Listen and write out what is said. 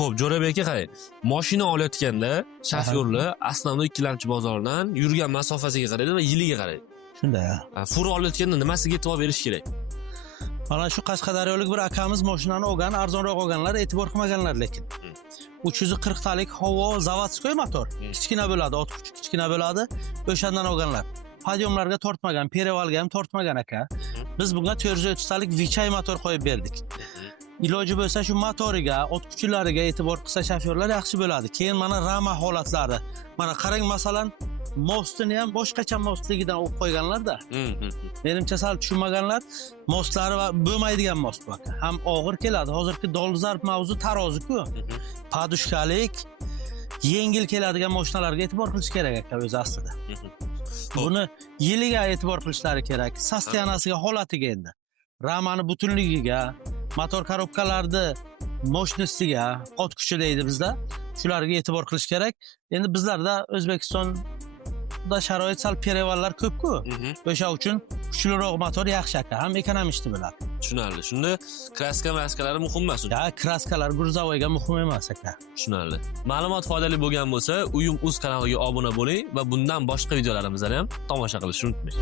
Xo'p, Jo'rabek aka qarang. Mashina olayotganda shofyorlar asnomda ikkilamchi bozordan yurgan masofasiga qaraydi va yiliga qaraydi. Shunday. Fur olayotganda nimasiga e'tibor berish kerak? Mana shu Qashqadaryolik bir akamiz mashinani olgan, arzonroq olganlar, e'tibor qilmaganlar lekin. 340 talik havo zavodskoy motor. Kichkina bo'ladi, ot kuchi kichkina bo'ladi. O'shandan olganlar. Podyomlarga tortmagan, perevalga ham tortmagan aka. Biz bunga 430 talik Vichay motor qo'yib berdik. Iloji bo'lsa shu motoriga, ot kuchilariga e'tibor qilsa shofyorlar yaxshi bo'ladi. Keyin mana rama holatlari. Mana qarang, masalan, mostini ham boshqacha mostligidan olib qo'yganlar-da. Menimcha sal tushunmaganlar, mostlari va bo'lmaydigan most bu aka. Ham og'ir keladi. Hozirgi dolzarb mavzu tarozi-ku. Padushkalik, yengil keladigan mashinalarga e'tibor qilish kerak aka o'zi aslida. Buni yiliga e'tibor qilishlari kerak. Sostiyanasiga, holatiga endi. Ramani butunligiga, motor korobkalarni moshnasiga, ot kuchi deydi bizda. Shularga e'tibor qilish kerak. Endi bizlarda O'zbekistonda sharoit sal perevallar ko'p-ku. O'sha uchun kuchliroq motor yaxshi aka, ham ekonomist bo'ladi. Tushunarli. Shunda kraska-maskalari muhim emas. Ya, kraskalar gruzovoyga muhim emas aka. Tushunarli. Ma'lumot foydali bo'lgan bo'lsa, Uyum.uz kanaliga obuna bo'ling va bundan boshqa videolarimizni ham tomosha qilishni unutmang.